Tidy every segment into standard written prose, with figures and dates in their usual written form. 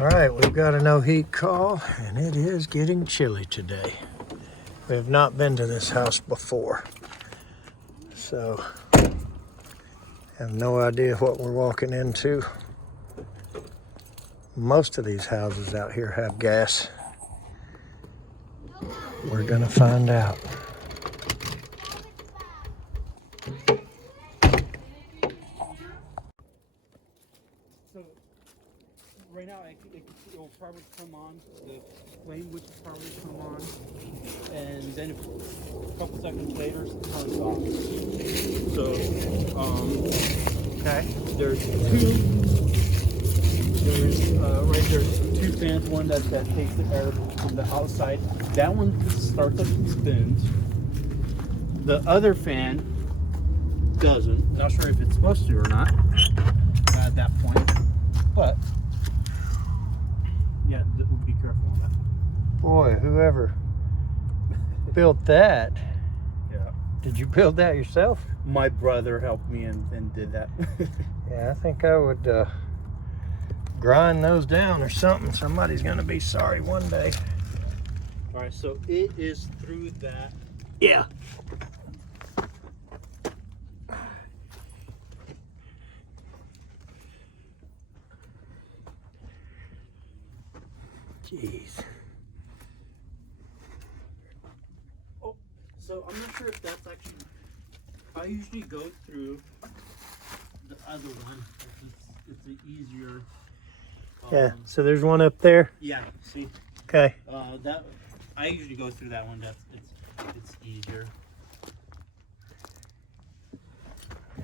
All right, we've got a no heat call, and it is getting chilly today. We have not been to this house before, so have no idea what we're walking into. Most of these houses out here have gas. We're gonna find out. So right now it will probably come on, the flame which will probably come on, and then a couple seconds later it turns off. So Okay. there's right there's two fans, one that takes the air from the outside. That one starts up and spins. The other fan doesn't. Not sure if it's supposed to or not at that point, but yeah, be careful on that. Boy, whoever built that, Yeah. did you build that yourself? My brother helped me and did that. Yeah, I think I would grind those down or something. Somebody's gonna be sorry one day. All right, so it is through that. Yeah. Jeez. Oh, so I'm not sure if that's actually. I usually go through the other one. It's an easier. Yeah, so there's one up there. Yeah. See. Okay. That I usually go through that one. It's easier.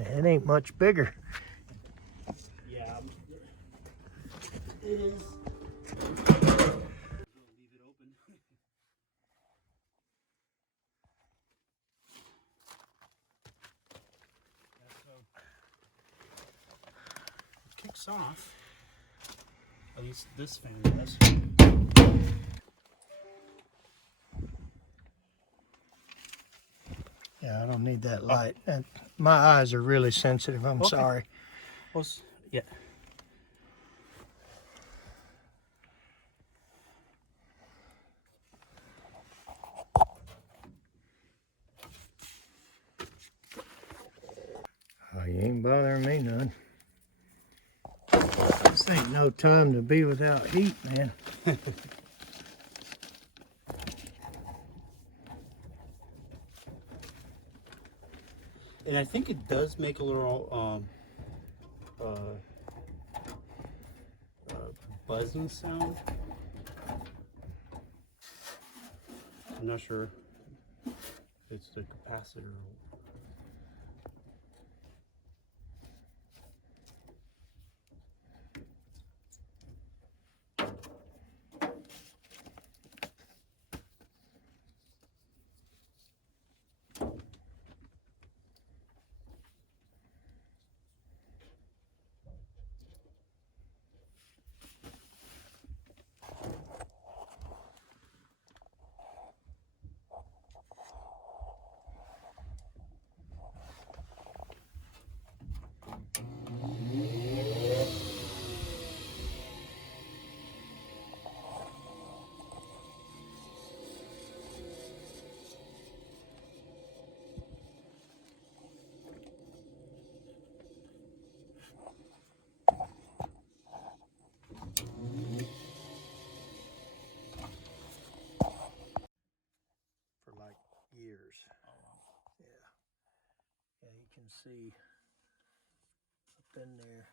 It ain't much bigger. Yeah. It is. Leave it open. It kicks off. At least this fan does. Yeah, I don't need that light. My eyes are really sensitive. I'm Okay. sorry. Well, yeah. Oh, you ain't bothering me none. This ain't no time to be without heat, man. And I think it does make a little buzzing sound. I'm not sure if it's the capacitor. For like years. Yeah. Yeah, you can see up in there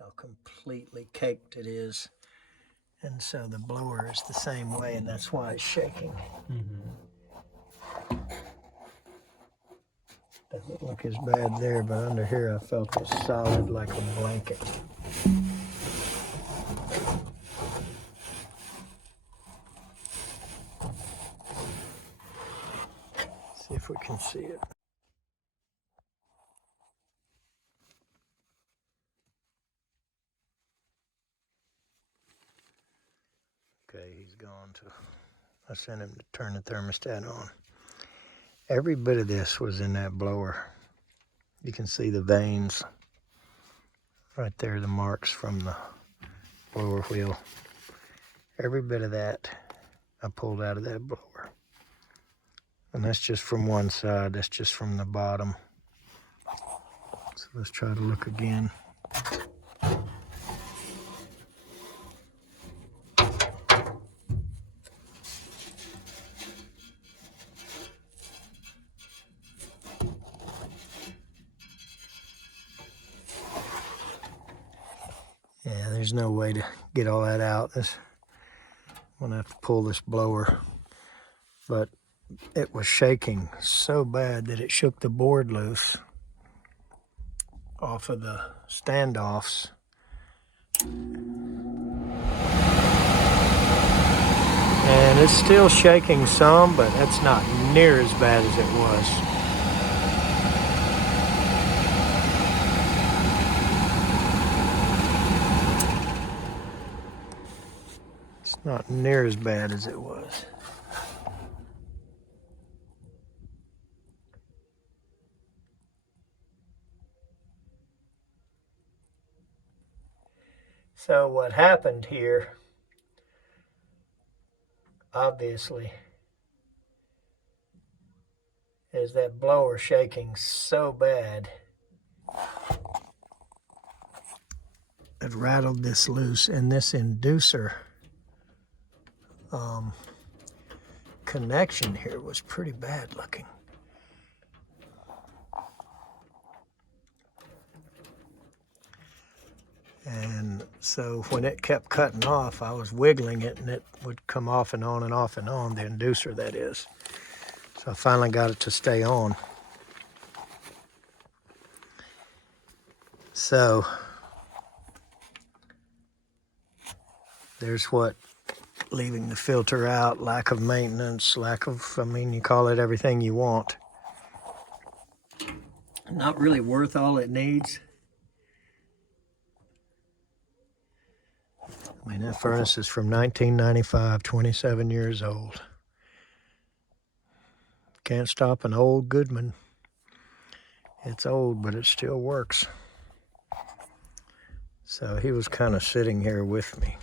how completely caked it is. And so the blower is the same way, and that's why it's shaking. Doesn't look as bad there, but under here I felt it solid like a blanket. See if we can see it. Okay, he's gone to, I sent him to turn the thermostat on. Every bit of this was in that blower. You can see the veins right there, the marks from the blower wheel. Every bit of that I pulled out of that blower. And that's just from one side, that's just from the bottom. So let's try to look again. Yeah, there's no way to get all that out. I'm gonna have to pull this blower. But it was shaking so bad that it shook the board loose off of the standoffs. And it's still shaking some, but that's not near as bad as it was. It's not near as bad as it was. So what happened here, obviously, is that blower shaking so bad it rattled this loose, and this inducer connection here was pretty bad looking. And so when it kept cutting off, I was wiggling it and it would come off and on and off and on, the inducer that is. So I finally got it to stay on. So there's what leaving the filter out, lack of maintenance, you call it everything you want. Not really worth all it needs. I mean, that furnace is from 1995, 27 years old. Can't stop an old Goodman. It's old, but it still works. So he was kind of sitting here with me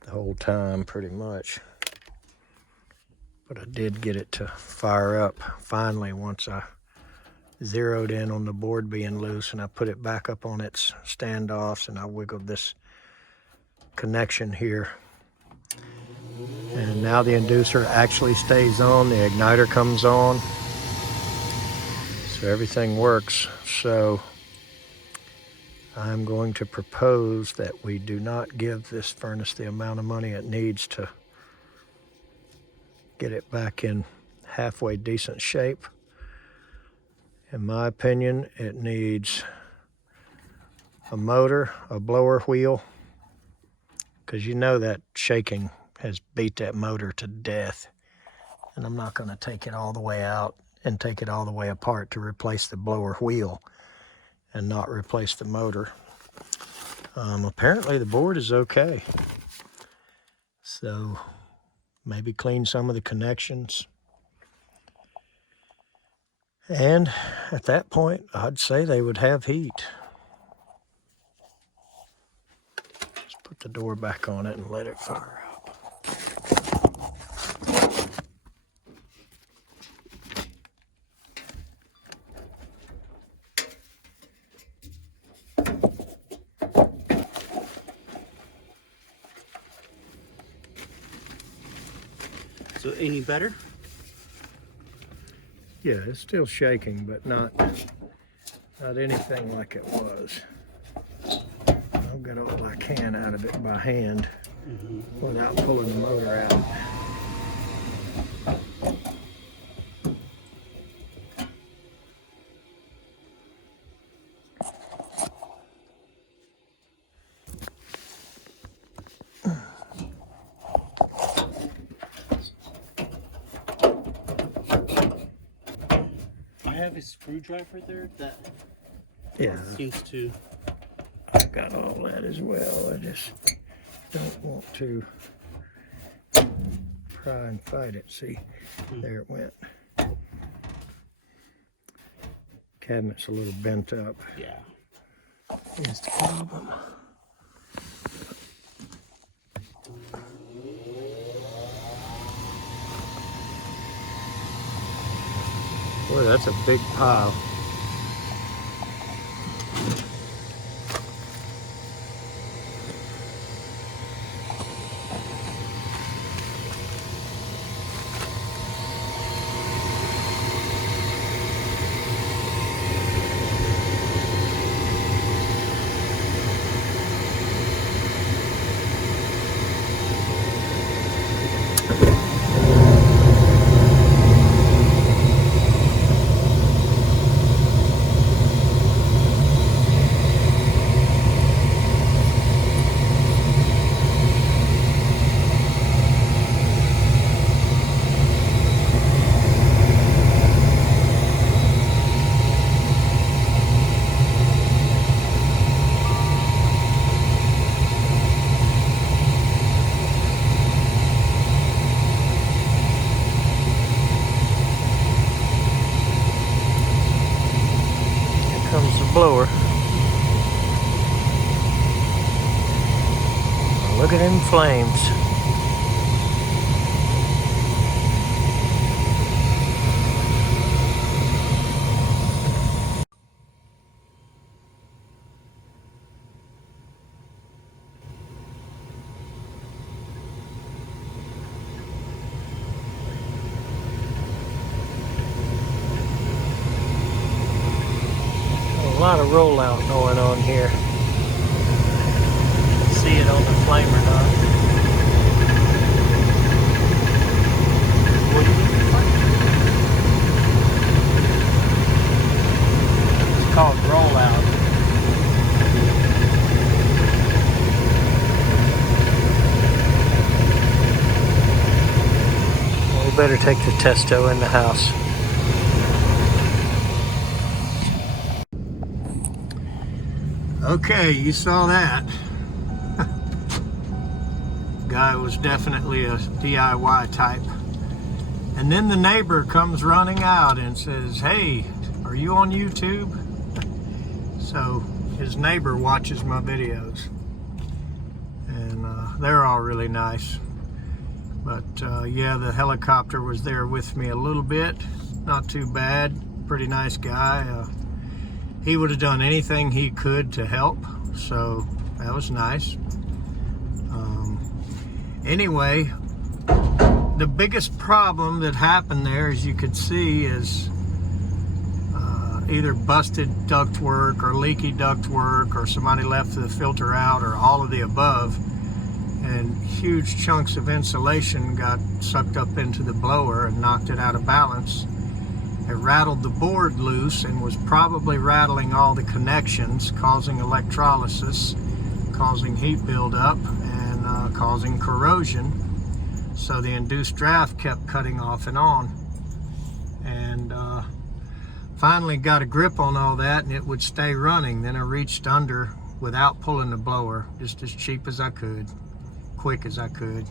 the whole time, pretty much. But I did get it to fire up finally once I zeroed in on the board being loose, and I put it back up on its standoffs, and I wiggled this connection here. And now the inducer actually stays on, the igniter comes on. So everything works. So I'm going to propose that we do not give this furnace the amount of money it needs to get it back in halfway decent shape. In my opinion, it needs a motor, a blower wheel, because you know that shaking has beat that motor to death. And I'm not going to take it all the way out and take it all the way apart to replace the blower wheel and not replace the motor. Apparently the board is okay. So maybe clean some of the connections. And at that point, I'd say they would have heat. Just put the door back on it and let it fire up. So any better? Yeah, it's still shaking, but not anything like it was. I'll get all I can out of it by hand without pulling the motor out. I have a screwdriver there that seems to. I got all that as well. I just don't want to try and fight it. See, there it went. Cabinet's a little bent up. Yeah. Is the problem. Boy, that's a big pile. Comes the blower. Look at them flames. A lot of rollout going on here. See it on the flame or not? It's called rollout. We better take the testo in the house. Okay, you saw that. Guy was definitely a DIY type. And then the neighbor comes running out and says, "Hey, are you on YouTube?" So his neighbor watches my videos. And they're all really nice. But yeah, the helicopter was there with me a little bit. Not too bad. Pretty nice guy. He would have done anything he could to help, so that was nice. Anyway, the biggest problem that happened there, as you could see, is either busted ductwork or leaky ductwork, or somebody left the filter out, or all of the above. And huge chunks of insulation got sucked up into the blower and knocked it out of balance. It rattled the board loose and was probably rattling all the connections, causing electrolysis, causing heat buildup, and causing corrosion. So the induced draft kept cutting off and on. And finally got a grip on all that, and it would stay running. Then I reached under without pulling the blower, just as cheap as I could, quick as I could,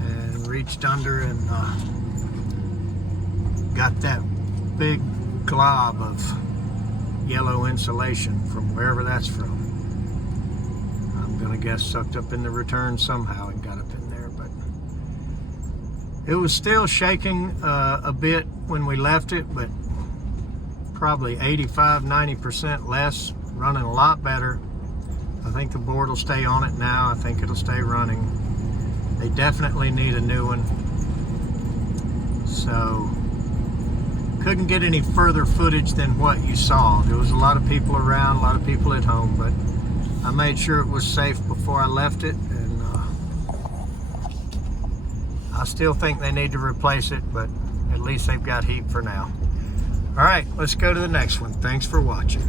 and reached under and got that big glob of yellow insulation from wherever that's from. I'm gonna guess sucked up in the return somehow and got up in there, but it was still shaking a bit when we left it, but probably 85–90% less, running a lot better. I think the board will stay on it now. I think it'll stay running. They definitely need a new one. So couldn't get any further footage than what you saw. There was a lot of people around, a lot of people at home, but I made sure it was safe before I left it, and I still think they need to replace it, but at least they've got heat for now. All right, let's go to the next one. Thanks for watching.